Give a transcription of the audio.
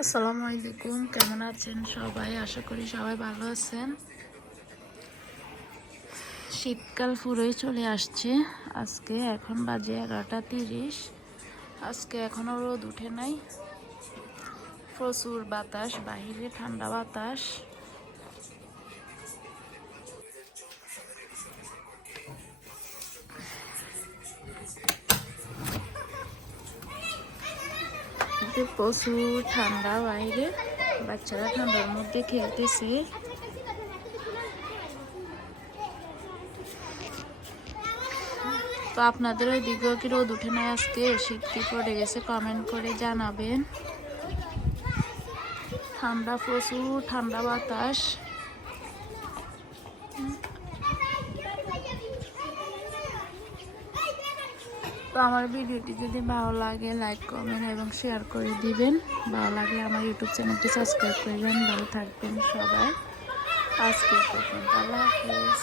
আসসালামু আলাইকুম, কেমন আছেন সবাই? আশা করি সবাই ভালো আছেন। শীতকাল পুরোই চলে আসছে। আজকে এখন বাজে 11:30। আজকে এখনো রোদ উঠে নাই, প্রচুর বাতাস, বাহিরে ঠান্ডা বাতাস। প্রচুর ঠান্ডা বাইরে, বাচ্চারা ঠান্ডার মধ্যে খেলতেছে। তো আপনাদের ওই দিকেও কি রোদ উঠে নাই? আজকে শীত কি পড়ে গেছে? কমেন্ট করে জানাবেন। ঠান্ডা, প্রচুর ঠান্ডা বাতাস। তো আমার ভিডিওটি যদি ভালো লাগে লাইক, কমেন্ট এবং শেয়ার করে দিবেন। ভালো লাগলে আমার ইউটিউব চ্যানেলটি সাবস্ক্রাইব করবেন। ভালো থাকবেন সবাই। আজকে পর্যন্ত, আল্লাহ হাফেজ।